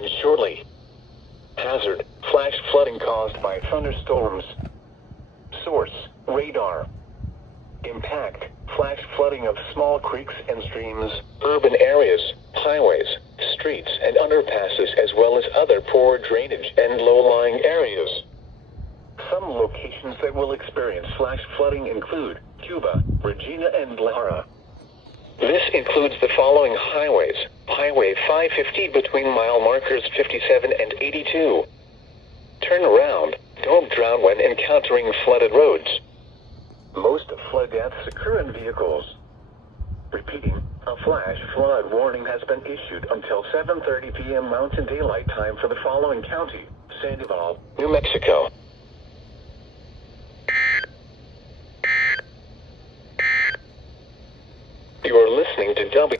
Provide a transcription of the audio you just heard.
begin shortly. Hazard, flash flooding caused by thunderstorms. Source, radar. Impact, flash flooding of small creeks and streams, urban areas, highways, streets and underpasses, as well as other poor drainage and low-lying areas. Some locations that will experience flash flooding include Cuba, Regina and Lara. This includes the following highways: Highway 550 between mile markers 57 and 82. Turn around, don't drown when encountering flooded roads. Most flood deaths occur in vehicles. Repeating, a flash flood warning has been issued until 7:30 p.m. Mountain Daylight Time for the following county: Sandoval, New Mexico. You are listening to W.